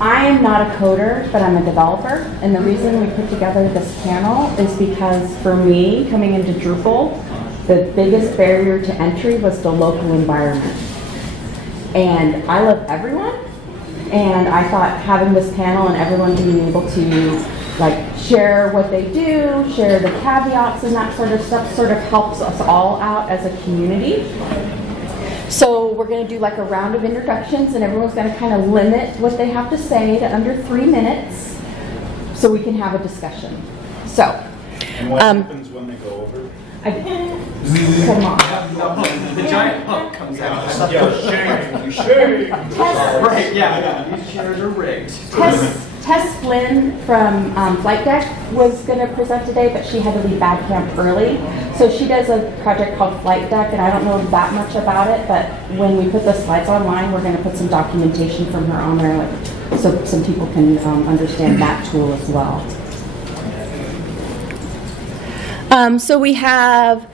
I am not a coder, but I'm a developer, and the reason we put together this panel is because for me, coming into Drupal, the biggest barrier to entry was the local environment. And I love everyone, and I thought having this panel and everyone being able to share what they do, share the caveats and that sort of stuff sort of helps us all out as a community. So we're going to do a round of introductions, and everyone's going to kind of limit what they have to say to under 3 minutes so we can have a discussion. So. And what happens when they go over? Come on. The giant hook comes out. Yeah, shame. Right, yeah. These chairs are rigged. Tess Flynn from Flight Deck was going to present today, but she had to leave bad camp early. So she does a project called Flight Deck, and I don't know that much about it, but when we put the slides online, we're going to put some documentation from her on there, so some people can understand that tool as well. So we have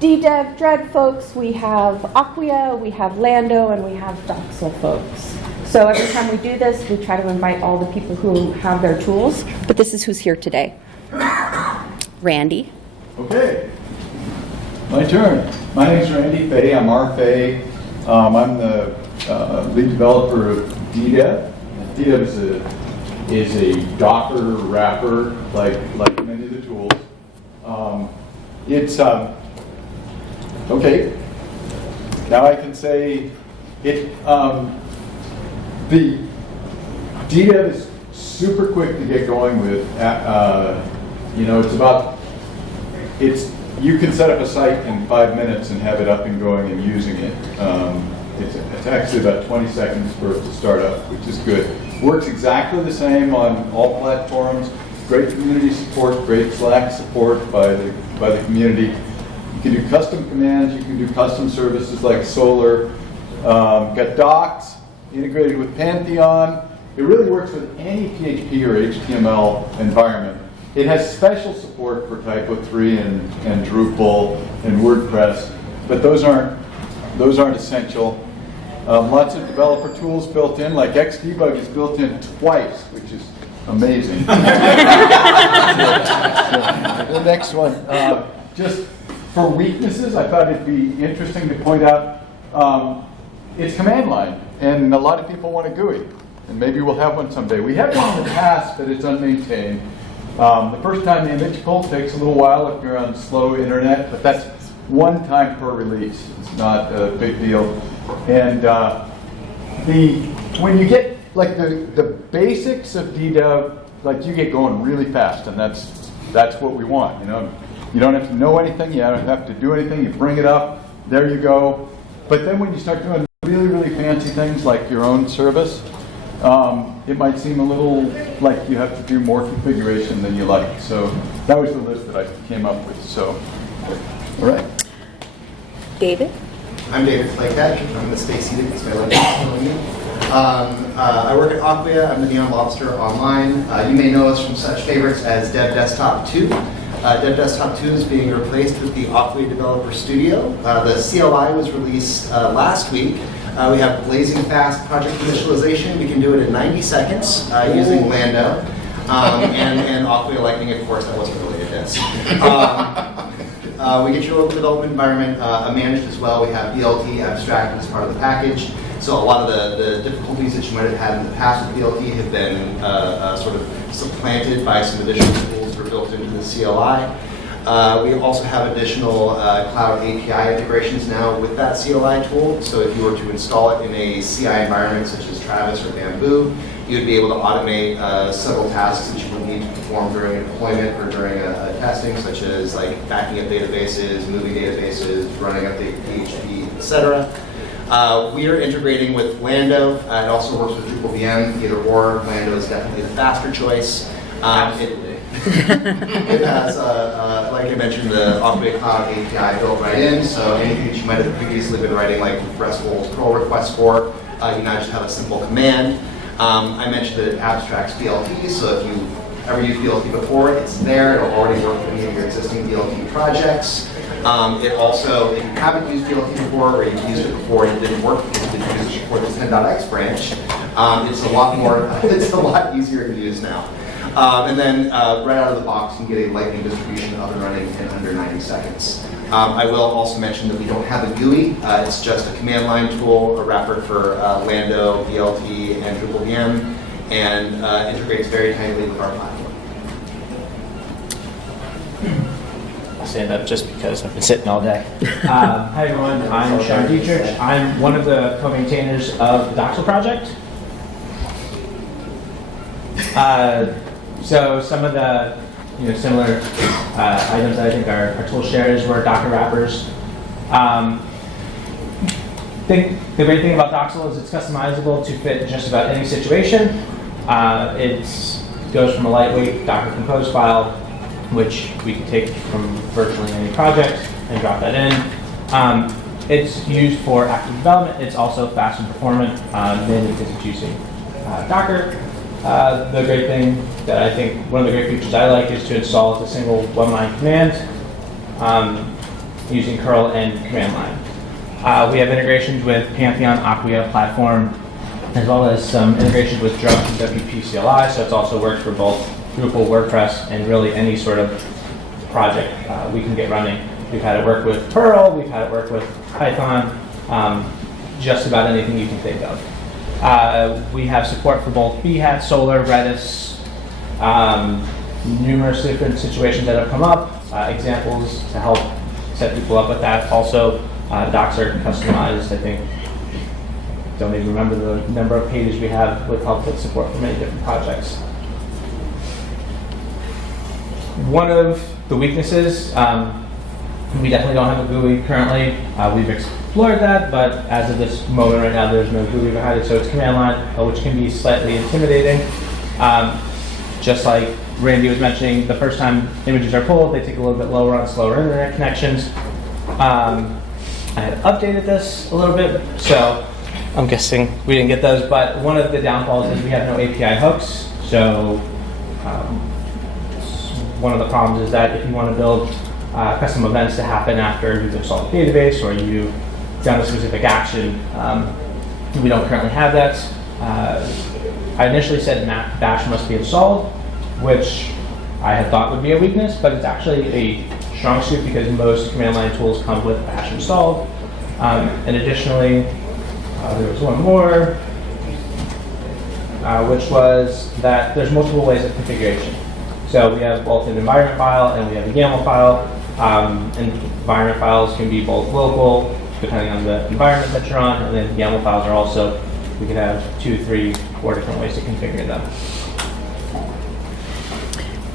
DDev Dread folks, we have Acquia, we have Lando, and we have Doxel folks. So every time we do this, we try to invite all the people who have their tools, but this is who's here today. Randy. Okay, my turn. My name's Randy Fay. I'm R. Fay. I'm the lead developer of DDev. DDev is a Docker wrapper, like many of the tools. It's okay. Now I can say it. The DDev is super quick to get going with. You can set up a site in 5 minutes and have it up and going and using it. It's actually about 20 seconds for it to start up, which is good. Works exactly the same on all platforms. Great community support, great Slack support by the community. You can do custom commands, you can do custom services like Solar. Got docs integrated with Pantheon. It really works with any PHP or HTML environment. It has special support for Typo 3 and Drupal and WordPress, but those aren't essential. Lots of developer tools built in, like Xdebug is built in twice, which is amazing. The next one, just for weaknesses, I thought it'd be interesting to point out, it's command line, and a lot of people want a GUI, and maybe we'll have one someday. We had one in the past, but it's unmaintained. The first time the image pull takes a little while if you're on slow internet, but that's one time per release. It's not a big deal. And when you get the basics of DDev, you get going really fast, and that's what we want. You don't have to know anything, you don't have to do anything. You bring it up, there you go. But then when you start doing really, really fancy things like your own service, it might seem a little like you have to do more configuration than you like. So that was the list that I came up with. So, all right. David? I'm David Flakehead. I'm the Space Seated because I like telling you. I work at Acquia. I'm the Neon Lobster online. You may know us from such favorites as Dev Desktop 2. Dev Desktop 2 is being replaced with the Acquia Developer Studio. The CLI was released last week. We have blazing fast project initialization. We can do it in 90 seconds using Lando. And Acquia Lightning, of course, that wasn't related to this. We get your local development environment managed as well. We have BLT abstracted as part of the package. So a lot of the difficulties that you might have had in the past with BLT have been sort of supplanted by some additional tools that are built into the CLI. We also have additional cloud API integrations now with that CLI tool. So if you were to install it in a CI environment such as Travis or Bamboo, you'd be able to automate several tasks that you would need to perform during a deployment or during a testing, such as backing up databases, moving databases, running up the PHP, etc. We are integrating with Lando. It also works with Drupal VM, either or. Lando is definitely the faster choice. It has, like I mentioned, the Acquia Cloud API built right in, so anything that you might have previously been writing like RESTful pull requests for, you now just have a simple command. I mentioned that it abstracts BLT, so if you ever used BLT before, it's there. It'll already work with any of your existing BLT projects. It also, if you haven't used BLT before, or you've used it before and it didn't work because you didn't use it before the 10.x branch, It's a lot more, it's a lot easier to use now. And then right out of the box, you can get a lightning distribution up and running in under 90 seconds. I will also mention that we don't have a GUI. It's just a command line tool, a wrapper for Lando, VLT, and Drupal VM, and integrates very tightly with our platform. I'll stand up just because I've been sitting all day. Hi everyone, I'm Sean Dietrich. I'm one of the co-maintainers of the Decoupled project. So some of the similar items that I think our tool shares were Docker wrappers. The great thing about Decoupled is it's customizable to fit just about any situation. It goes from a lightweight Docker Compose file, which we can take from virtually any project and drop that in. It's used for active development. It's also fast and performant, mainly because it's using Docker. The great thing that I think, one of the great features I like is to install as a single one-line command using curl and command line. We have integrations with Pantheon, Acquia platform, as well as some integrations with Drush and WP-CLI, so it also works for both Drupal, WordPress, and really any sort of project we can get running. We've had it work with Perl, we've had it work with Python, just about anything you can think of. We have support for both Behat, Solar, Redis, numerous different situations that have come up, examples to help set people up with that. Also, docs are customized. I think, don't even remember the number of pages we have with help with support for many different projects. One of the weaknesses, we definitely don't have a GUI currently. We've explored that, but as of this moment right now, there's no GUI behind it, so it's command line, which can be slightly intimidating. Just like Randy was mentioning, the first time images are pulled, they take a little bit lower on slower internet connections. I had updated this a little bit, so I'm guessing we didn't get those, but one of the downfalls is we have no API hooks, so one of the problems is that if you want to build custom events to happen after you've installed a database or you've done a specific action, we don't currently have that. I initially said Bash must be installed, which I had thought would be a weakness, but it's actually a strong suit because most command line tools come with Bash installed. And additionally, there was one more, which was that there's multiple ways of configuration. So we have both an environment file and we have a YAML file. Environment files can be both local, depending on the environment that you're on, and then YAML files are also, we could have 2, 3, 4 different ways to configure them.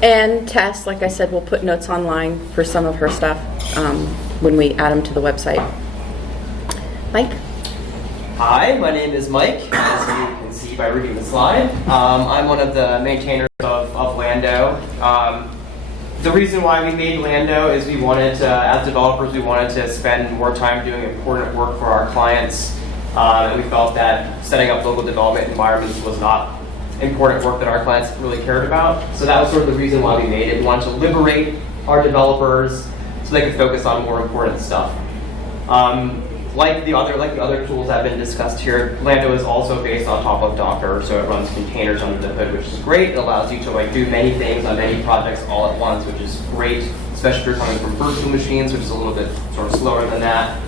And Tess, like I said, we'll put notes online for some of her stuff when we add them to the website. Mike? Hi, my name is Mike, as you can see by reading the slide. I'm one of the maintainers of Lando. The reason why we made Lando is we wanted to, as developers, we wanted to spend more time doing important work for our clients. And we felt that setting up local development environments was not important work that our clients really cared about. So that was sort of the reason why we made it. We wanted to liberate our developers so they could focus on more important stuff. Like the other tools that have been discussed here, Lando is also based on top of Docker, so it runs containers under the hood, which is great. It allows you to do many things on many projects all at once, which is great, especially if you're coming from virtual machines, which is a little bit sort of slower than that.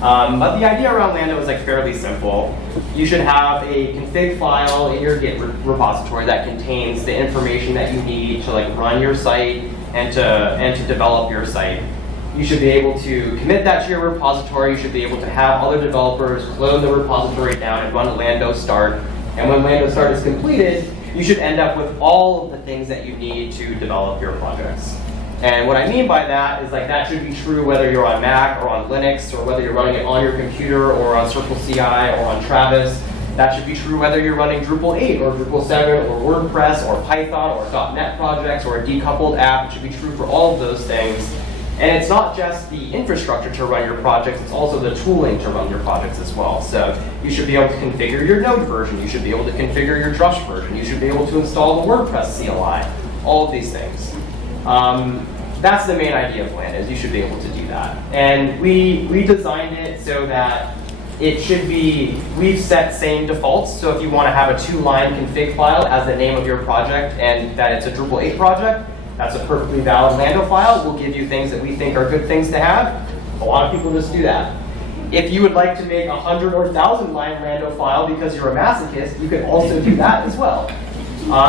But the idea around Lando is fairly simple. You should have a config file in your Git repository that contains the information that you need to run your site and to develop your site. You should be able to commit that to your repository. You should be able to have other developers clone the repository down and run Lando start. And when Lando start is completed, you should end up with all of the things that you need to develop your projects. And what I mean by that is that should be true whether you're on Mac or on Linux, or whether you're running it on your computer or on Circle CI or on Travis. That should be true whether you're running Drupal 8 or Drupal 7 or WordPress or Python or .NET projects or a decoupled app. It should be true for all of those things. And it's not just the infrastructure to run your projects, it's also the tooling to run your projects as well. So you should be able to configure your Node version, you should be able to configure your Drush version, you should be able to install the WordPress CLI, all of these things. That's the main idea of Lando, is you should be able to do that. And we designed it so that it should be, we've set same defaults, so if you want to have a 2-line config file as the name of your project and that it's a Drupal 8 project, that's a perfectly valid Lando file. We'll give you things that we think are good things to have. A lot of people just do that. If you would like to make a 100 or 1,000 line Lando file because you're a masochist, you can also do that as well.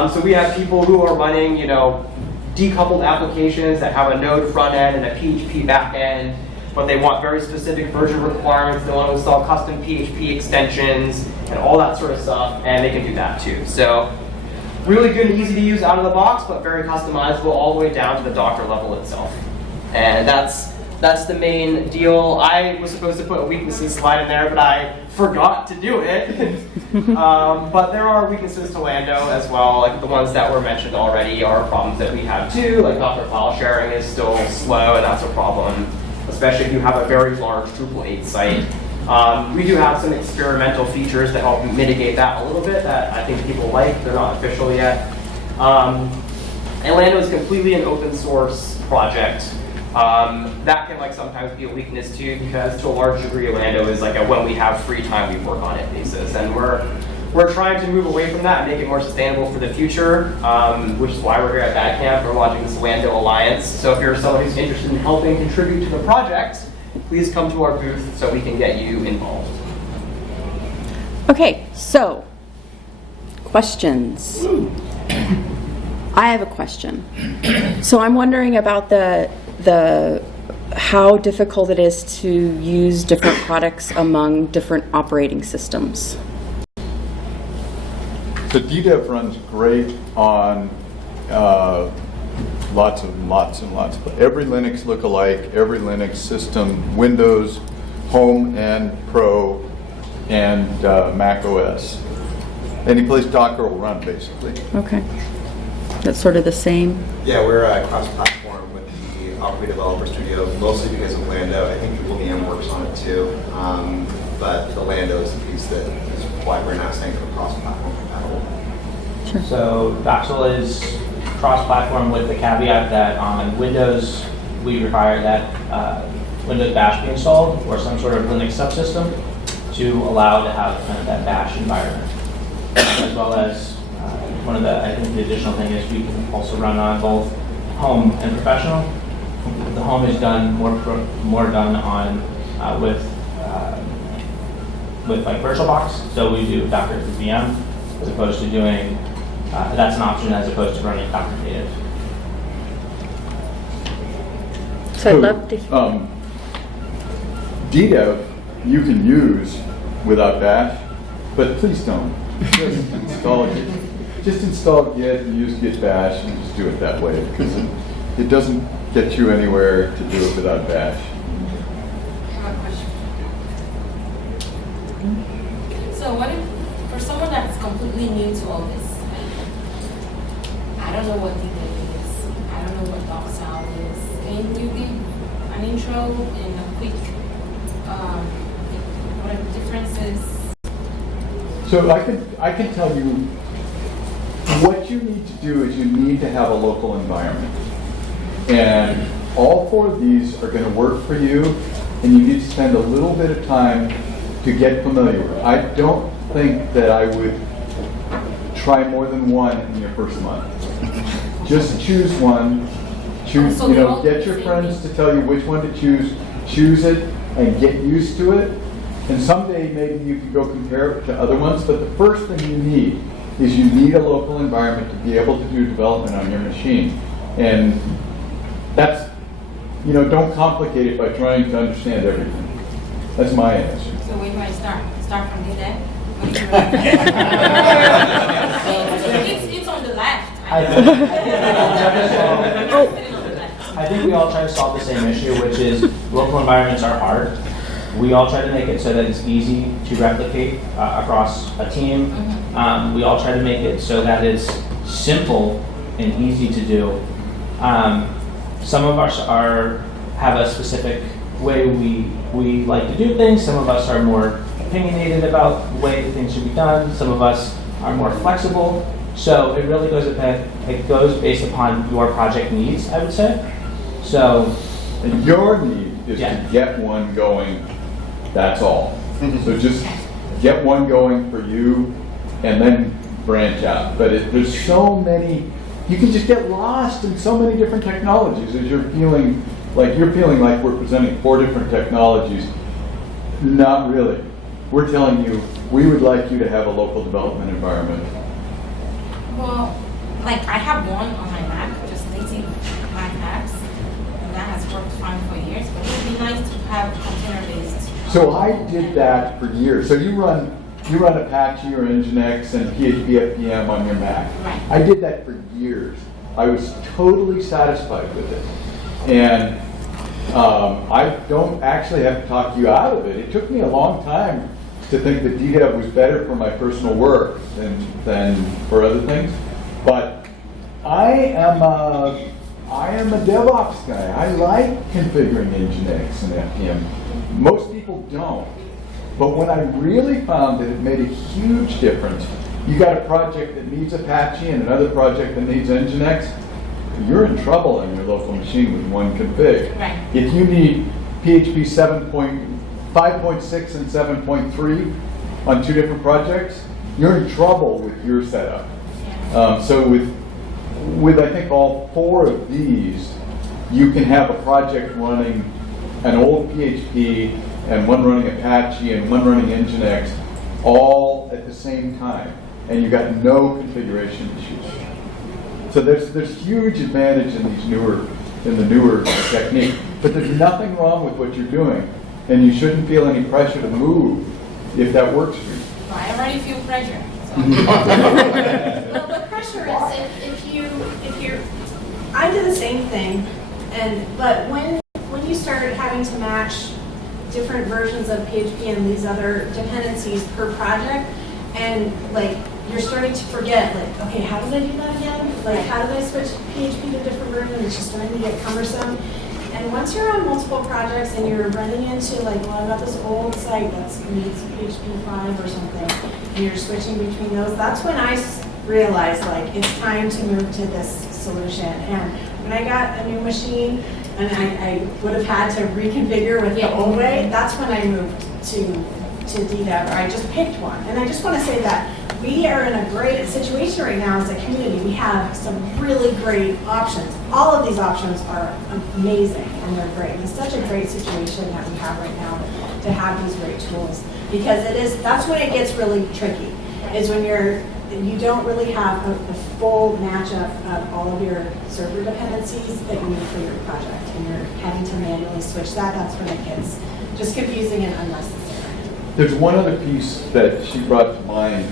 So we have people who are running, decoupled applications that have a Node front end and a PHP back end, but they want very specific version requirements. They want to install custom PHP extensions and all that sort of stuff, and they can do that too. So really good and easy to use out of the box, but very customizable all the way down to the Docker level itself. And that's the main deal. I was supposed to put a weaknesses slide in there, but I forgot to do it. But there are weaknesses to Lando as well. Like the ones that were mentioned already are problems that we have too. Like Docker file sharing is still slow, and that's a problem, especially if you have a very large Drupal 8 site. We do have some experimental features that help mitigate that a little bit that I think people like. They're not official yet. And Lando is completely an open source project. That can sometimes be a weakness too, because to a large degree Lando is like a when we have free time we work on it basis, and we're trying to move away from that and make it more sustainable for the future, which is why we're here at Badcamp. We're launching this Lando Alliance. So if you're someone who's interested in helping contribute to the project, please come to our booth so we can get you involved. Okay, so questions. I have a question. So I'm wondering about the how difficult it is to use different products among different operating systems. So DDEV runs great on lots and lots, but every Linux lookalike, every Linux system, Windows, Home and Pro, and MacOS. Any place Docker will run, basically. Okay. That's sort of the same. Yeah, we're cross-platform with the Opera Developer Studio, mostly because of Lando. I think Drupal VM works on it too, but the Lando is the piece that is why we're now saying for cross-platform compatible. Sure. So Doxel is cross-platform with the caveat that on Windows, we require that Windows Bash be installed or some sort of Linux subsystem to allow to have kind of that Bash environment. As well as I think the additional thing is we can also run on both home and professional. The home is done more done on with VirtualBox, so we do Docker through VM as opposed to doing that's an option as opposed to running Docker native. So I'd love to. DDEV you can use without Bash, but please don't. Just install Git. Just install Git and use Git Bash and just do it that way, because it doesn't get you anywhere to do it without Bash. So what if, for someone that's completely new to all this, I don't know what DDEV is, I don't know what Doxel is, can you give an intro and a quick, what are the differences? So I can tell you what you need to do is you need to have a local environment. And all 4 of these are going to work for you, and you need to spend a little bit of time to get familiar with it. I don't think that I would try more than one in your first month. Just choose one. Choose, get your friends to tell you which one to choose. Choose it and get used to it. And someday maybe you can go compare it to other ones, but the first thing you need is you need a local environment to be able to do development on your machine. And that's, don't complicate it by trying to understand everything. That's my answer. So where do I start? Start from DDEV? It's on the left. I think we all try to solve the same issue, which is local environments are hard. We all try to make it so that it's easy to replicate across a team. We all try to make it so that it's simple and easy to do. Some of us have a specific way we like to do things. Some of us are more opinionated about the way things should be done. Some of us are more flexible. So it really goes based upon your project needs, I would say. So and your need is to get one going. That's all. So just get one going for you and then branch out. But there's so many, you can just get lost in so many different technologies as you're feeling like we're presenting 4 different technologies. Not really. We're telling you, we would like you to have a local development environment. Well, like I have one on my Mac, just lazy Mac apps, and that has worked fine for years, but it would be nice to have container-based. So I did that for years. So you run Apache or Nginx and PHP FPM on your Mac. Right. I did that for years. I was totally satisfied with it. And I don't actually have to talk you out of it. It took me a long time to think that DDEV was better for my personal work than for other things. But I am a DevOps guy. I like configuring Nginx and FPM. Most people don't. But when I really found that it made a huge difference, you got a project that needs Apache and another project that needs Nginx, you're in trouble on your local machine with one config. Right. If you need PHP 5.6 and 7.3 on 2 different projects, you're in trouble with your setup. So with I think all 4 of these, you can have a project running an old PHP and one running Apache and one running Nginx all at the same time, and you got no configuration issues. So there's huge advantage in the newer technique, but there's nothing wrong with what you're doing, and you shouldn't feel any pressure to move if that works for you. Well, I already feel pressure. So. Well, the pressure is if you're, I did the same thing, but when you started having to match different versions of PHP and these other dependencies per project, and like you're starting to forget, like, okay, how did I do that again? Like, how did I switch PHP to a different version? It's just starting to get cumbersome. And once you're on multiple projects and you're running into, like, well, I've got this old site that needs PHP 5 or something, and you're switching between those, that's when I realized, like, it's time to move to this solution. And when I got a new machine, and I would have had to reconfigure with the old way, that's when I moved to DDEV, or I just picked one. And I just want to say that we are in a great situation right now as a community. We have some really great options. All of these options are amazing and they're great. It's such a great situation that we have right now to have these great tools, because that's when it gets really tricky, is when you don't really have a full matchup of all of your server dependencies that you need for your project, and you're having to manually switch that. That's when it gets just confusing and unnecessary. There's one other piece that she brought to mind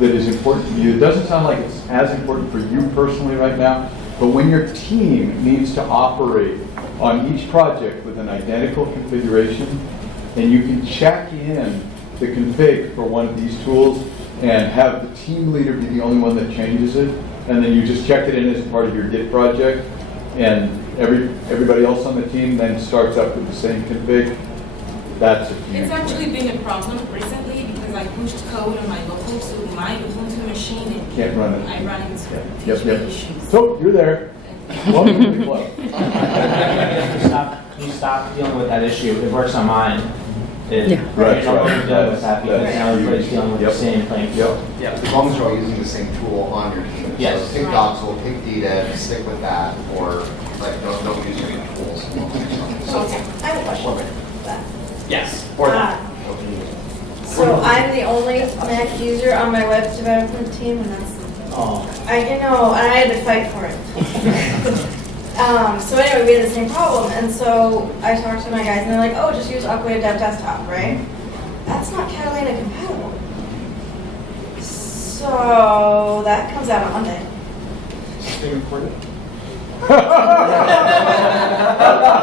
that is important to you. It doesn't sound like it's as important for you personally right now, but when your team needs to operate on each project with an identical configuration, and you can check in the config for one of these tools and have the team leader be the only one that changes it, and then you just check it in as part of your Git project, and everybody else on the team then starts up with the same config. That's a huge It's actually win. been a problem recently because I pushed code on my local to my Ubuntu machine and Can't run it. I run into Yep, PHP yep. issues. So you're there. Welcome to the club. You stop dealing with that issue. It works on mine. Right, You don't right. deal with that because now everybody's dealing with Yep. the same thing. Yep. Yeah. As long as you're all using the same tool on your team. Yes. So pick Doxel, pick DDEV, stick with that, or like don't use your tools. Okay, I have a question. Yes. Or Uh, So I'm the only Mac user on my web development team, and that's, I had to fight for it. So anyway, we had the same problem, and so I talked to my guys, and they're like, oh, just use Aqua Dev Desktop, right? That's not Catalina compatible. So that comes out on Monday. I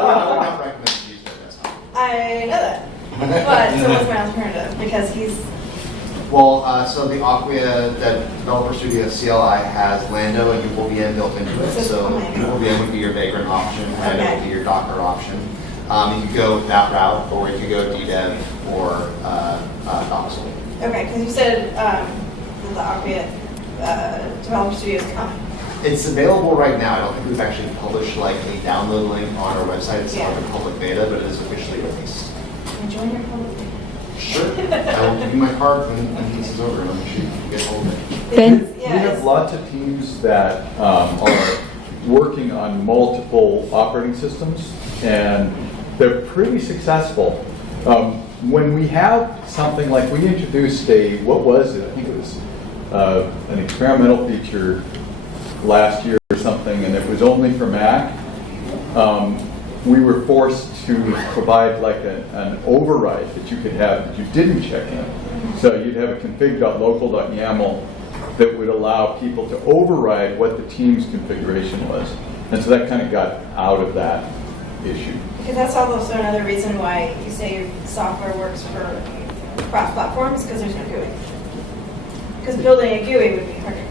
would not recommend to use their desktop. I know that. But so what's my alternative? Because he's, Well, so the Aqua Developer Studio CLI has Lando and UWM built into it. So UWM would be your Vagrant option, Lando would be your Docker option. You could go that route, or you could go DDEV or Doxel. okay, because you said the Aqua Developer Studio is coming. It's available right now. I don't think we've actually published like a download link on our website. It's not a public beta, but it is officially released. Join your public. Sure. I will give you my card when this is over, and I'm sure you can get hold of it. Ben? We have lots of teams that are working on multiple operating systems, and they're pretty successful. When we have something like, we introduced what was it? I think it was an experimental feature last year or something, and it was only for Mac. We were forced to provide like an override that you could have that you didn't check in. So you'd have a config.local.yaml that would allow people to override what the team's configuration was. And so that kind of got out of that issue. Because that's also another reason why you say your software works for cross-platforms, because there's no GUI. Because building a GUI would be harder.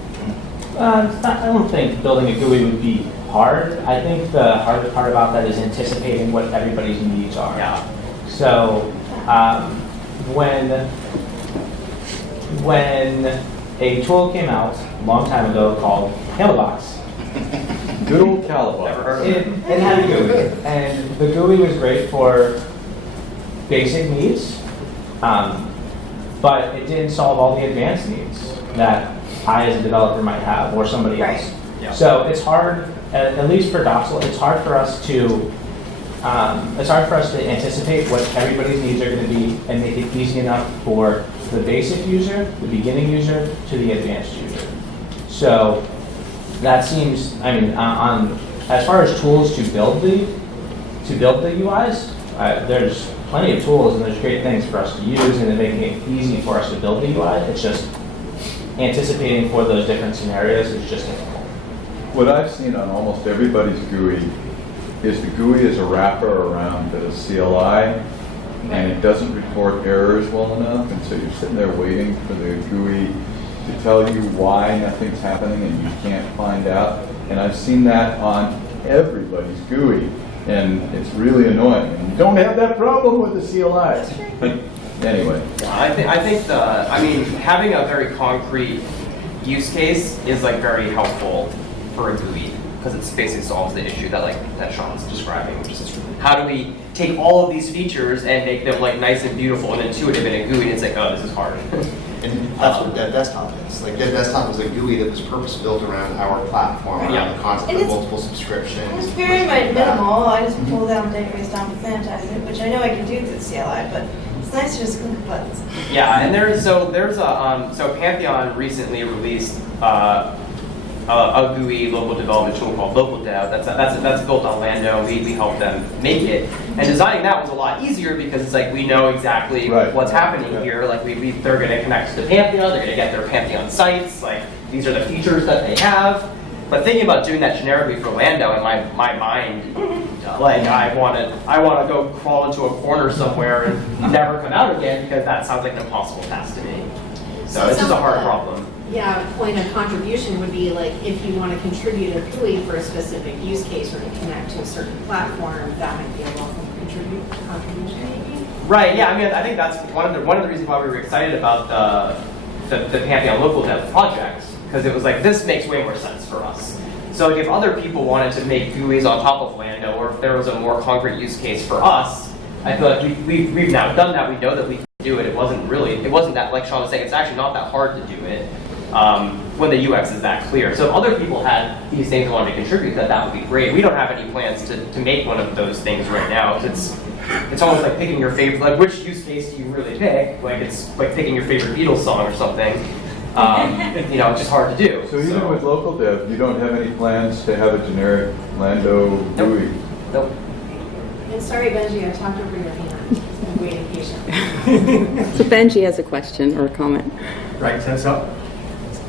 I don't think building a GUI would be hard. I think the hardest part about that is anticipating what everybody's needs are. Yeah. So when a tool came out a long time ago called Calabox, Good old Calabox. it had a GUI, and the GUI was great for basic needs, but it didn't solve all the advanced needs that I as a developer might have, or somebody else. Right. Yeah. So it's hard, at least for Doxel, it's hard for us to anticipate what everybody's needs are going to be and make it easy enough for the basic user, the beginning user, to the advanced user. So that seems, as far as tools to build the UIs, there's plenty of tools and there's great things for us to use, and then making it easy for us to build the UI. It's just anticipating for those different scenarios is just difficult. What I've seen on almost everybody's GUI is the GUI is a wrapper around the CLI, and it doesn't report errors well enough, and so you're sitting there waiting for the GUI to tell you why nothing's happening and you can't find out. And I've seen that on everybody's GUI, and it's really annoying. And you don't have that problem with the CLI. But anyway. I think having a very concrete use case is like very helpful for a GUI, because it basically solves the issue that Sean's describing, which is how do we take all of these features and make them like nice and beautiful and intuitive in a GUI, and it's like, oh, this is hard. And that's what Dev Desktop is. Like Dev Desktop is a GUI that was purpose-built around our platform, around Yeah. the concept And of it's- multiple subscriptions. It's very minimal. I just pull down database dump and sanitize it, which I know I can do through the CLI, but it's nice to just click the buttons. Yeah, and there's Pantheon recently released a GUI local development tool called Local Dev. That's built on Lando. We helped them make it, and designing that was a lot easier because it's like we know exactly Right. what's happening here. Like they're going to connect to Pantheon. They're going to get their Pantheon sites. Like these are the features that they have. But thinking about doing that generically for Lando, in my mind, like I want to go crawl into a corner somewhere and never come out again, because that sounds like an impossible task to me. So it's just a hard problem. Yeah, a point of contribution would be like if you want to contribute a GUI for a specific use case or to connect to a certain platform, that might be a welcome contribution maybe. Right. Yeah. I think that's one of the reasons why we were excited about the Pantheon Local Dev project, because it was like, this makes way more sense for us. So like if other people wanted to make GUIs on top of Lando, or if there was a more concrete use case for us, I feel like we've now done that. We know that we can do it. It wasn't that, like Sean was saying, it's actually not that hard to do it when the UX is that clear. So if other people had these things and wanted to contribute, that would be great. We don't have any plans to make one of those things right now. It's almost like picking your favorite, like which use case do you really pick? Like it's like picking your favorite Beatles song or something. It's just hard to do. So even with local dev, you don't have any plans to have a generic Lando GUI? Nope. And sorry, Benji, I talked over your hand. I'm waiting patiently. So Benji has a question or a comment. Right, so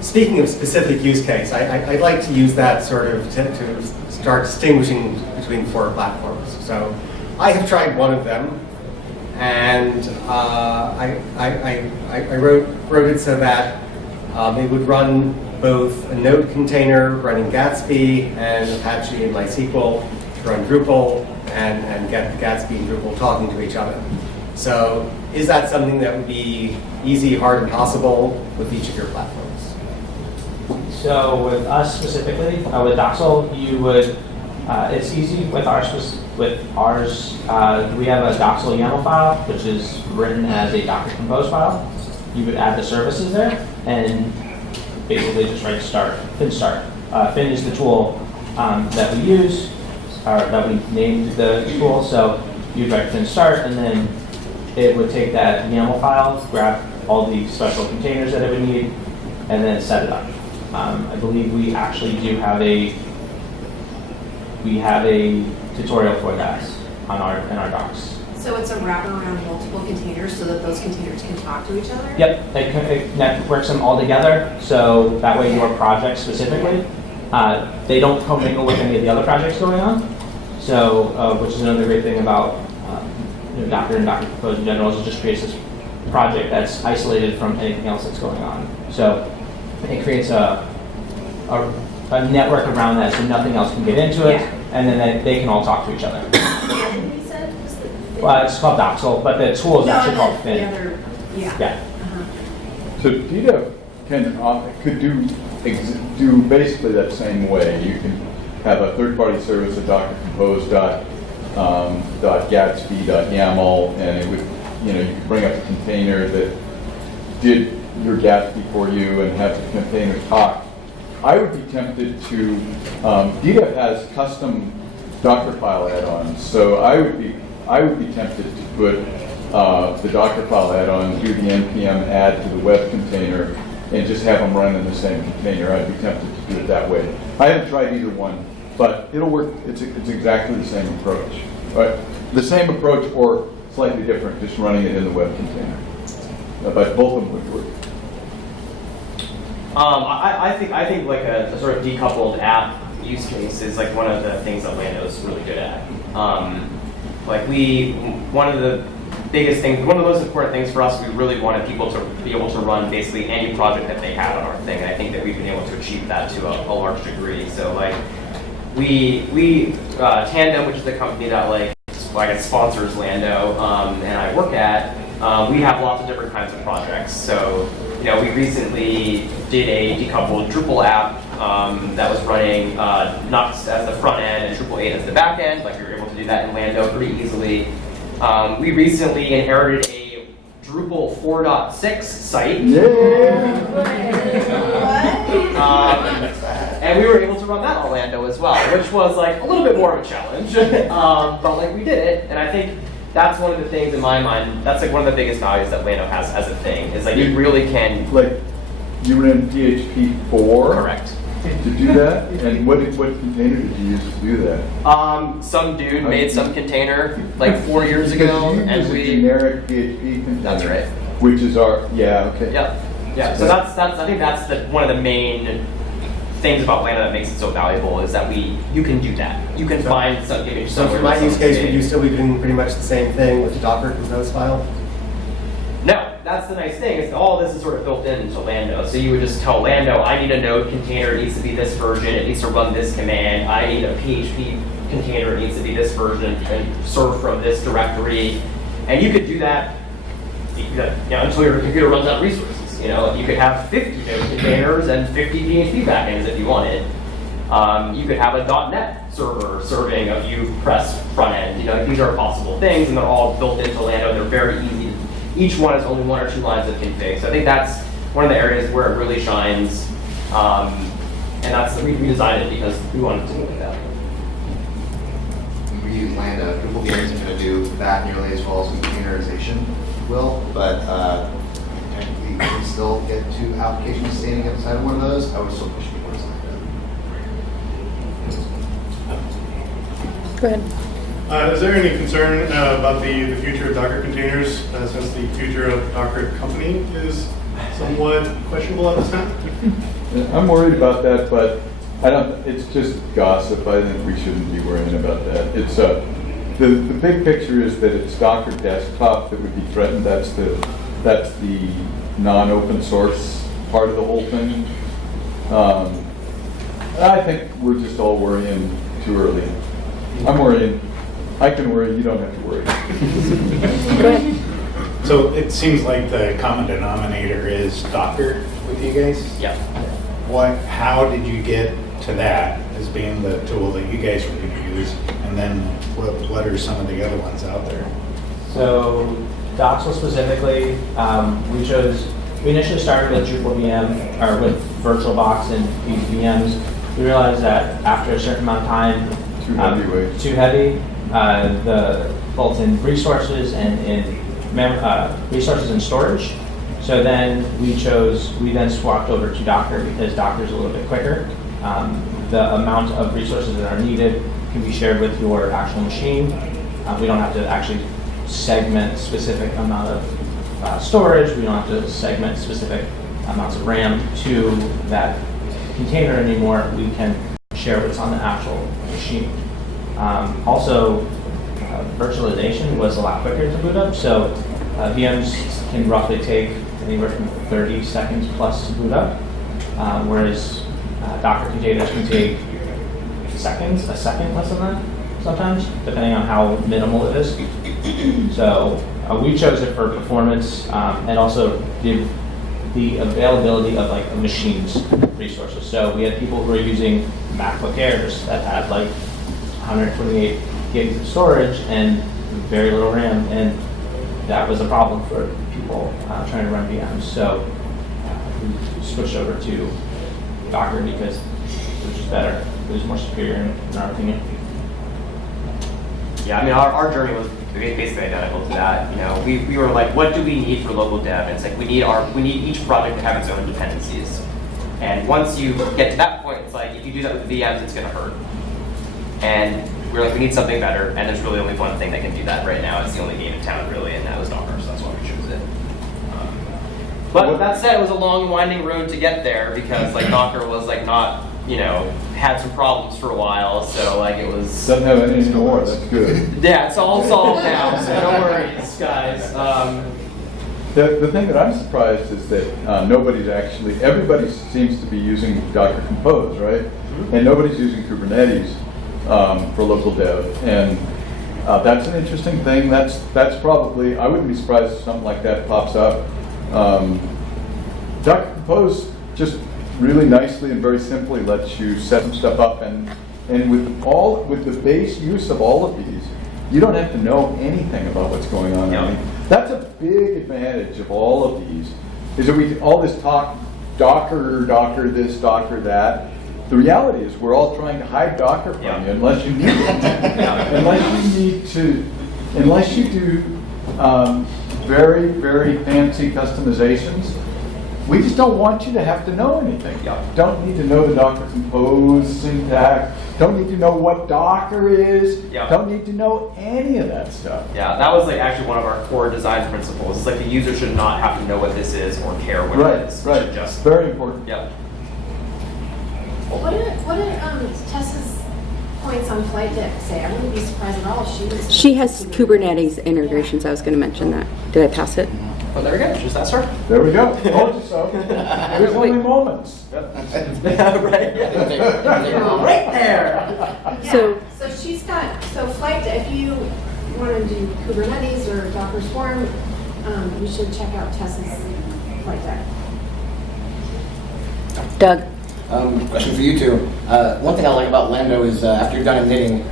speaking of specific use case, I'd like to use that sort of to start distinguishing between four platforms. So I have tried one of them, and I wrote it so that it would run both a node container running Gatsby and Apache and MySQL to run Drupal and get Gatsby and Drupal talking to each other. So is that something that would be easy, hard, and possible with each of your platforms? So with us specifically, with Doxel, you would It's easy with ours. We have a Doxel YAML file, which is written as a Docker Compose file. You would add the services there, and basically just write start, fin start. Fin is the tool that we use, or that we named the tool. So you'd write fin start, and then it would take that YAML file, grab all the special containers that it would need, and then set it up. I believe we actually do have a tutorial for that in our docs. So it's a wrapper around multiple containers so that those containers can talk to each other? Yep, it networks them all together, so that way your project specifically, they don't commingle with any of the other projects going on. So, which is another great thing about Docker and Docker Compose in general, is it just creates this project that's isolated from anything else that's going on. So it creates a network around that, so nothing else can get into it, and then they can all talk to each other. You said? Well, it's called Doxel, but the tool is actually called Fin. Yeah. So DDEV could do basically that same way. You can have a third-party service, a Docker Compose .gatsby.yaml, and it would, you could bring up a container that did your Gatsby for you and have the container talk. I would be tempted to, DDEV has custom Dockerfile add-ons, so I would be tempted to put the Dockerfile add-on, do the npm add to the web container, and just have them run in the same container. I'd be tempted to do it that way. I haven't tried either one, but it'll work. It's exactly the same approach. Right? The same approach or slightly different, just running it in the web container. But both of them would work. I think like a sort of decoupled app use case is like one of the things that Lando is really good at. One of the biggest things, one of the most important things for us, we really wanted people to be able to run basically any project that they had on our thing. And I think that we've been able to achieve that to a large degree. So like we Tandem, which is the company that sponsors Lando, and I work at, we have lots of different kinds of projects. So we recently did a decoupled Drupal app that was running Nuxt as the front end and Drupal 8 as the back end. Like we were able to do that in Lando pretty easily. We recently inherited a Drupal 4.6 site. And we were able to run that on Lando as well, which was like a little bit more of a challenge. But like we did it, and I think that's one of the things in my mind, that's like one of the biggest values that Lando has as a thing, is like you really can... Like, you ran PHP 4? Correct. To do that? And what container did you use to do that? Some dude made some container like 4 years ago, and we... generic PHP container. That's right. Which is our, yeah, okay. Yeah. So that's I think that's one of the main things about Lando that makes it so valuable, is that you can do that. You can find some image So somewhere. for my use case, would you still be doing pretty much the same thing with the Docker Compose file? No, that's the nice thing, is all this is sort of built into Lando. So you would just tell Lando, I need a node container, it needs to be this version, it needs to run this command. I need a PHP container, it needs to be this version and serve from this directory. And you could do that until your computer runs out of resources. You could have 50 node containers and 50 PHP backends if you wanted. You could have a .NET server serving a Vue.press front end. These are possible things, and they're all built into Lando. They're very easy. Each one has only 1 or 2 lines of config. So I think that's one of the areas where it really shines. And we designed it because we wanted to look at that. We use Lando. Drupal games are going to do that nearly as well as containerization will, but technically we can still get to applications standing outside of one of those. I would still push people towards Lando. Go ahead. Is there any concern about the future of Docker containers, since the future of Docker company is somewhat questionable at this time? I'm worried about that, but it's just gossip. I think we shouldn't be worrying about that. It's the big picture is that it's Docker desktop that would be threatened. That's the non-open source part of the whole thing. I think we're just all worrying too early. I'm worrying. I can worry. You don't have to worry. Go ahead. So it seems like the common denominator is Docker with you guys? Yeah. how did you get to that as being the tool that you guys were going to use? And then what are some of the other ones out there? So Doxel specifically, we initially started with Drupal VM, or with VirtualBox and these VMs. We realized that after a certain amount of time, too heavy, both in resources and in resources and storage. So then we then swapped over to Docker because Docker is a little bit quicker. The amount of resources that are needed can be shared with your actual machine. We don't have to actually segment specific amount of storage. We don't have to segment specific amounts of RAM to that container anymore. We can share what's on the actual machine. Also, virtualization was a lot quicker to boot up. So VMs can roughly take anywhere from 30 seconds plus to boot up, whereas Docker containers can take a second less than that sometimes, depending on how minimal it is. So we chose it for performance and also the availability of like a machine's resources. So we had people who were using MacBook Airs that had like 128 gigs of storage and very little RAM, and that was a problem for people trying to run VMs. So we switched over to Docker because it was just better. It was more superior in our opinion. Yeah, I mean, our journey was basically identical to that. You know, we were like, what do we need for local dev? And it's like we need each project to have its own dependencies. And once you get to that point, it's like if you do that with VMs, it's going to hurt. And we're like, we need something better. And there's really only one thing that can do that right now. It's the only game in town, really, and that was Docker. So that's why we chose it. But that said, it was a long, winding road to get there because like Docker was like not, had some problems for a while. So like it was. Doesn't have any anymore. That's good. Yeah, it's all solved now. So no worries, guys. The thing that I'm surprised is that everybody seems to be using Docker Compose, right? Mm-hmm. And nobody's using Kubernetes for local dev. And that's an interesting thing. That's probably, I wouldn't be surprised if something like that pops up. Docker Compose just really nicely and very simply lets you set some stuff up, and with the base use of all of these, you don't have to know anything about what's going on. Yeah. I mean, that's a big advantage of all of these, is that all this talk, Docker this, Docker that. The reality is we're all trying to hide Docker from you unless you need it. Unless you do very, very fancy customizations, we just don't want you to have to know anything. Yeah. Don't need to know the Docker Compose syntax. Don't need to know what Docker is. Yeah. Don't need to know any of that stuff. Yeah, that was like actually one of our core design principles. It's like the user should not have to know what this is or care what it is. Right, It should just very important. Yeah. What did Tessa's points on flight deck say? I wouldn't be surprised at all if She has Kubernetes integrations. I was going to mention that. Did I pass it? Oh, there we go. Just that, sir. There we go. Told you so. There's only moments. Right. Yeah. Right there. Yeah. So she's got, flight deck, if you want to do Kubernetes or Docker Swarm, you should check out Tessa's flight deck. Doug. Question for you two. One thing I like about Lando is after you're done knitting,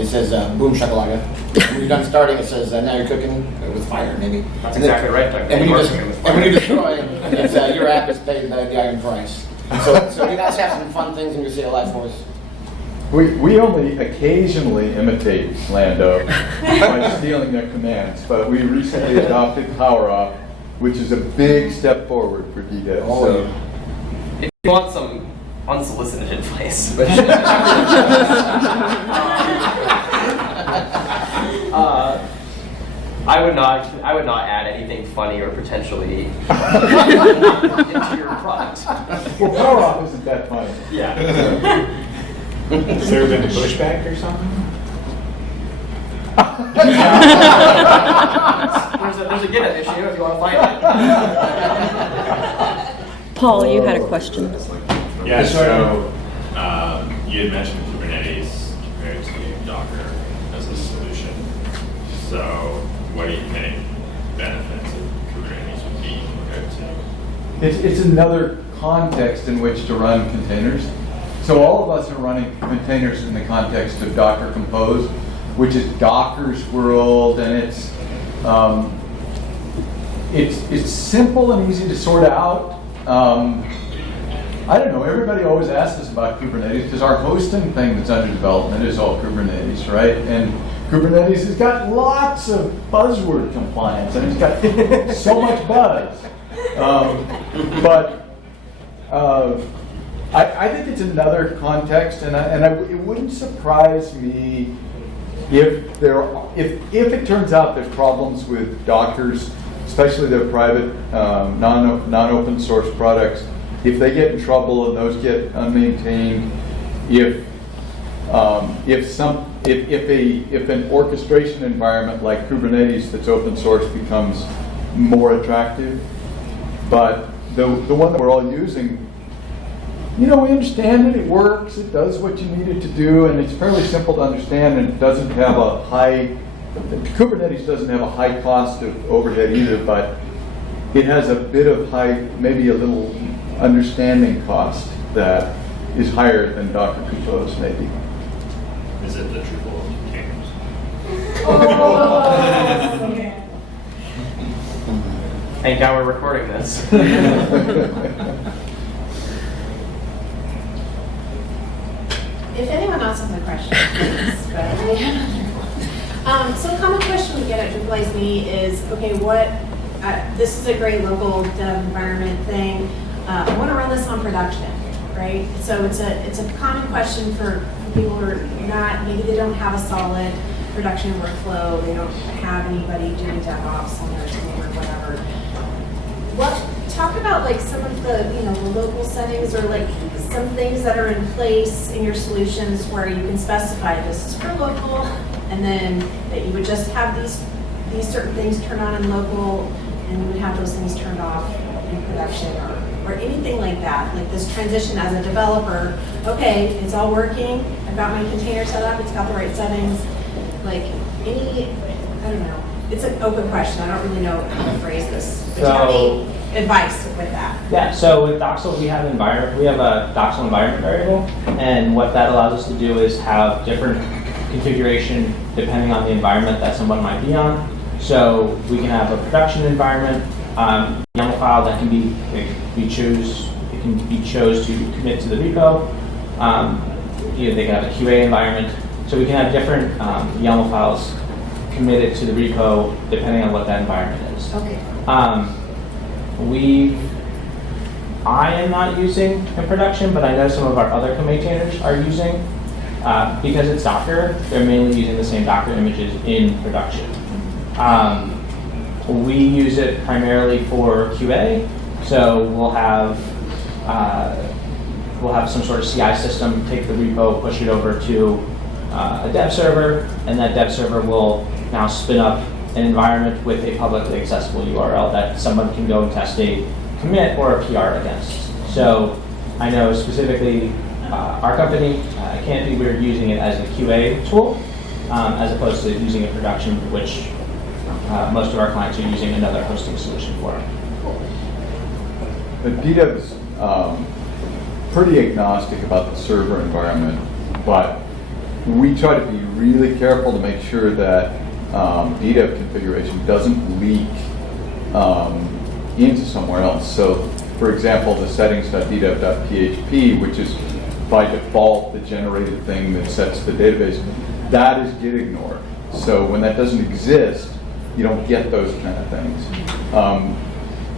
it says boom shakalaka. When you're done starting, it says now you're cooking with fire, maybe. That's exactly right. And when you destroy, it's your app is paid the iron price. So you guys have some fun things in your CLI for us. We only occasionally imitate Lando by stealing their commands, but we recently adopted Power Off, which is a big step forward for DDEV. Oh, so. yeah. If you want some unsolicited advice, I would not add anything funny or potentially into your product. Well, Power Off isn't that funny. Yeah. Has there been a pushback or something? There's a GitHub issue if you want to find it. Paul, you had a question. Yeah, so you had mentioned Kubernetes compared to Docker as a solution. So what do you think benefits of Kubernetes would be compared to? It's another context in which to run containers. So all of us are running containers in the context of Docker Compose, which is Docker's world, and it's simple and easy to sort out. I don't know, everybody always asks us about Kubernetes because our hosting thing that's under development is all Kubernetes, right? And Kubernetes has got lots of buzzword compliance and it's got so much buzz. I think it's another context, and it wouldn't surprise me if it turns out there's problems with Dockers, especially their private non-open source products. If they get in trouble and those get unmaintained, if an orchestration environment like Kubernetes that's open source becomes more attractive, but the one that we're all using, we understand it, it works, it does what you need it to do, and it's fairly simple to understand, and it doesn't have Kubernetes doesn't have a high cost of overhead either, but it has a bit of maybe a little understanding cost that is higher than Docker Compose, maybe. Is it the Drupal containers? Thank God we're recording this. If anyone else has a question, please. So a common question we get at Drupal Me is, okay, this is a great local dev environment thing. I want to run this on production, right? So it's a common question for people who are maybe they don't have a solid production workflow, they don't have anybody doing DevOps on their team or whatever. Talk about like some of the the local settings or like some things that are in place in your solutions where you can specify this is for local, and then that you would just have these certain things turned on in local, and you would have those things turned off in production or anything like that. Like this transition as a developer, okay, it's all working, I've got my container set up, it's got the right settings. Like I don't know. It's an open question. I don't really know how to phrase this. But do you have any advice with that? Yeah, so with Doxel, we have a Doxel environment variable, and what that allows us to do is have different configuration depending on the environment that someone might be on. So we can have a production environment, YAML file that can be chose to commit to the repo. They can have a QA environment. So we can have different YAML files committed to the repo depending on what that environment is. Okay. I am not using in production, but I know some of our other co-maintainers are using. Because it's Docker, they're mainly using the same Docker images in production. We use it primarily for QA, so we'll have some sort of CI system, take the repo, push it over to a dev server, and that dev server will now spin up an environment with a publicly accessible URL that someone can go and test a commit or a PR against. So I know specifically our company, Canopy, we're using it as a QA tool as opposed to using it in production, which most of our clients are using another hosting solution for. But DDEV's pretty agnostic about the server environment, but we try to be really careful to make sure that DDEV configuration doesn't leak into somewhere else. So, for example, the settings.ddev.php, which is by default the generated thing that sets the database, that is git ignored. So when that doesn't exist, you don't get those kind of things.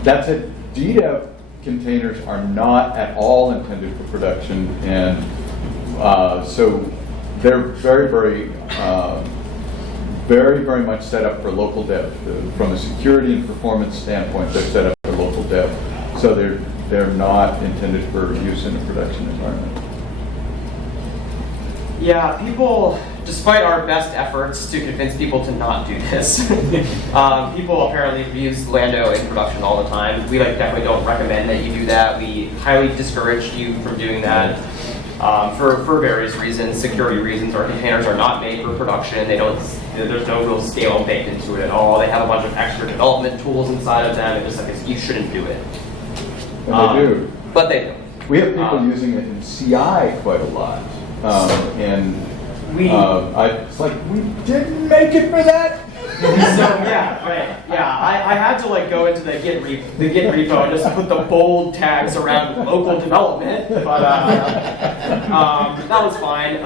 That said, DDEV containers are not at all intended for production, and so they're very much set up for local dev. From a security and performance standpoint, they're set up for local dev. So they're not intended for use in a production environment. Yeah, people, despite our best efforts to convince people to not do this, people apparently use Lando in production all the time. We definitely don't recommend that you do that. We highly discourage you from doing that for various reasons, security reasons. Our containers are not made for production. There's no real scale baked into it at all. They have a bunch of extra development tools inside of them. You shouldn't do it. And they do. but they do. We have people using it in CI quite a lot. And it's like, we didn't make it for that. So yeah, right. Yeah, I had to like go into the Git repo and just put the bold tags around local development, but that was fine.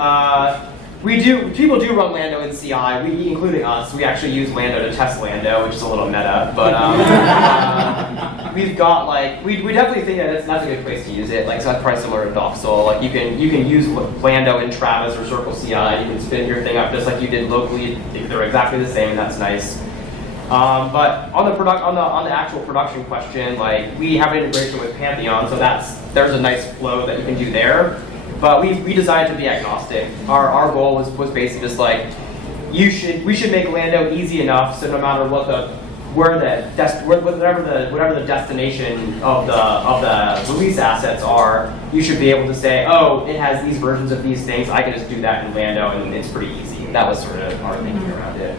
People do run Lando in CI. We, including us, we actually use Lando to test Lando, which is a little meta. But we've got like we definitely think that that's a good place to use it. Like so that's probably similar to Doxel. Like you can use Lando in Travis or Circle CI. You can spin your thing up just like you did locally. They're exactly the same, and that's nice. But on the actual production question, like we have an integration with Pantheon, so there's a nice flow that you can do there. But we decided to be agnostic. Our goal was basically just like we should make Lando easy enough so no matter whatever the destination of the release assets are, you should be able to say, oh, it has these versions of these things. I can just do that in Lando, and it's pretty easy. That was sort of our thinking around it.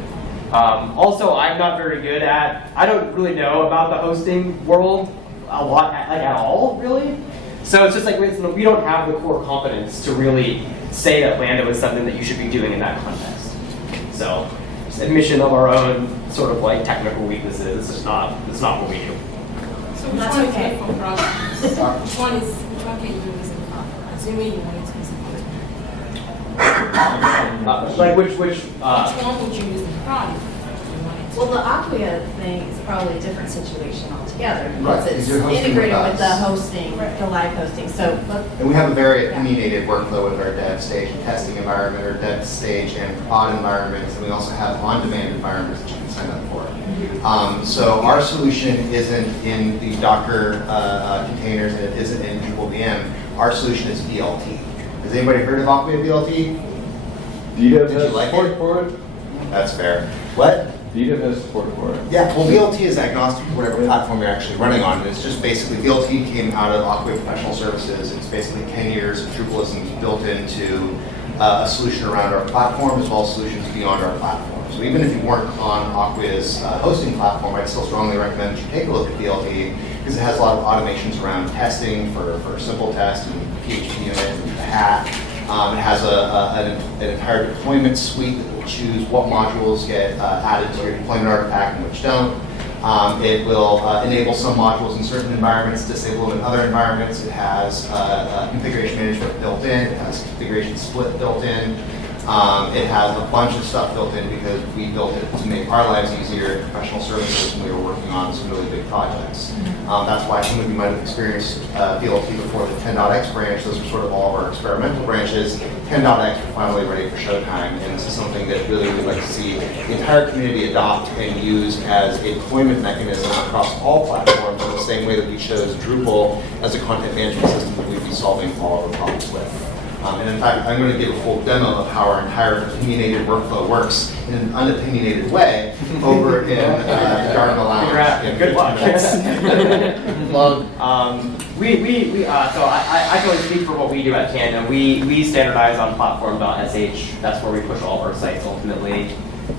Also, I'm not very good at. I don't really know about the hosting world a lot, like at all, really. So it's just like we don't have the core competence to really say that Lando is something that you should be doing in that context. So, just admission of our own sort of like technical weaknesses. It's not what we do. So which one is good for product? Which one can you use in product? Assuming you want it to use in product. Like which Which one would you use in product? Well, the Acquia thing is probably a different situation altogether Right, because it's you're hosting integrated with with the us. hosting, the live hosting. So, And we have a very opinionated workflow with our dev stage and testing environment, or dev stage and prod environments, and we also have on-demand environments that you can sign up for. So our solution isn't in the Docker containers, and it isn't in Drupal VM. Our solution is BLT. Has anybody heard of Acquia BLT? DDEV Did you has like support it? for it. That's fair. What? DDEV has support for it. Yeah, well, BLT is agnostic to whatever platform you're actually running on. It's just basically, BLT came out of Acquia Professional Services. It's basically 10 years of Drupalism built into a solution around our platform, as well as solutions beyond our platform. So even if you weren't on Acquia's hosting platform, I'd still strongly recommend that you take a look at BLT, because it has a lot of automations around testing for simple test and PHP unit and hat. It has an entire deployment suite that will choose what modules get added to your deployment artifact and which don't. It will enable some modules in certain environments, disable them in other environments. It has configuration management built in. It has configuration split built in. It has a bunch of stuff built in because we built it to make our lives easier in professional services when we were working on some really big projects. That's why some of you might have experienced BLT before the 10.x branch. Those were sort of all of our experimental branches. 10.x were finally ready for showtime, and this is something that really we'd like to see the entire community adopt and use as a deployment mechanism across all platforms in the same way that we chose Drupal as a content management system that we'd be solving all of our problems with. And in fact, I'm going to give a full demo of how our entire opinionated workflow works in an unopinionated way over in the Garden Lounge. Good luck. Well, So I can only speak for what we do at Tandem. We standardize on platform.sh. That's where we push all of our sites ultimately.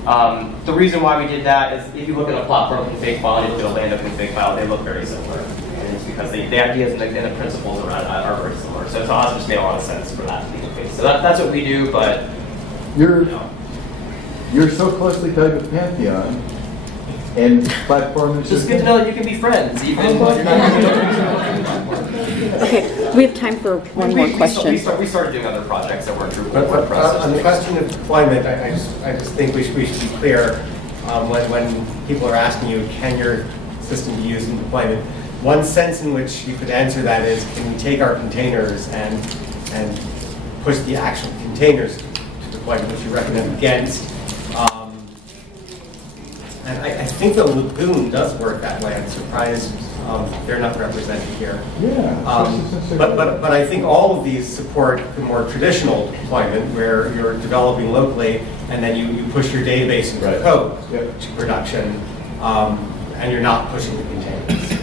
The reason why we did that is if you look at a platform config file and you look at a Lando config file, they look very similar. And it's because the ideas and the principles around it are very similar. So to us, it just made a lot of sense for that to be the case. So that's what we do, but You're so closely tied with Pantheon, and platform is it's just good to know that you can be friends, even when you're not. Okay, we have time for one more question. We started doing other projects that weren't Drupal. But on the question of deployment, I just think we should be clear when people are asking you, can your system be used in deployment? One sense in which you could answer that is, can we take our containers and push the actual containers to deployment, which you recommend against? And I think the Lagoon does work that way. I'm surprised they're not represented here. Yeah. But I think all of these support the more traditional deployment where you're developing locally and then you push your database and Right. code Yep. to production, and you're not pushing the containers.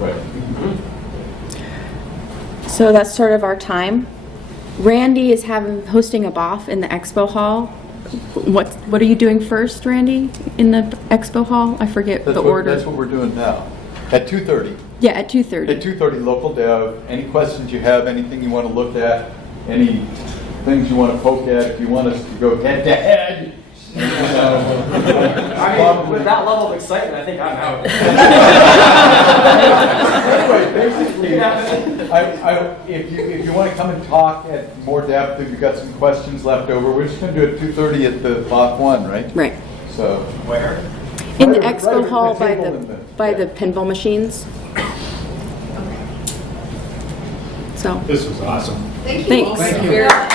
Right. So that's sort of our time. Randy is hosting a BOF in the expo hall. What are you doing first, Randy, in the expo hall? I forget the order. That's what we're doing now, at 2:30. Yeah, at 2:30. At 2:30, local dev. Any questions you have, anything you want to look at, any things you want to poke at, if you want us to go head to head. I mean, with that level of excitement, I think I'm out. Anyway, basically, if you want to come and talk at more depth, if you've got some questions left over, we're just going to do it 2:30 at the Bach 1, right? Right. So Where? In the Right expo at hall the table in the- by the pinball machines. So, This was awesome. Thank you Thanks. all Thank so you. very much.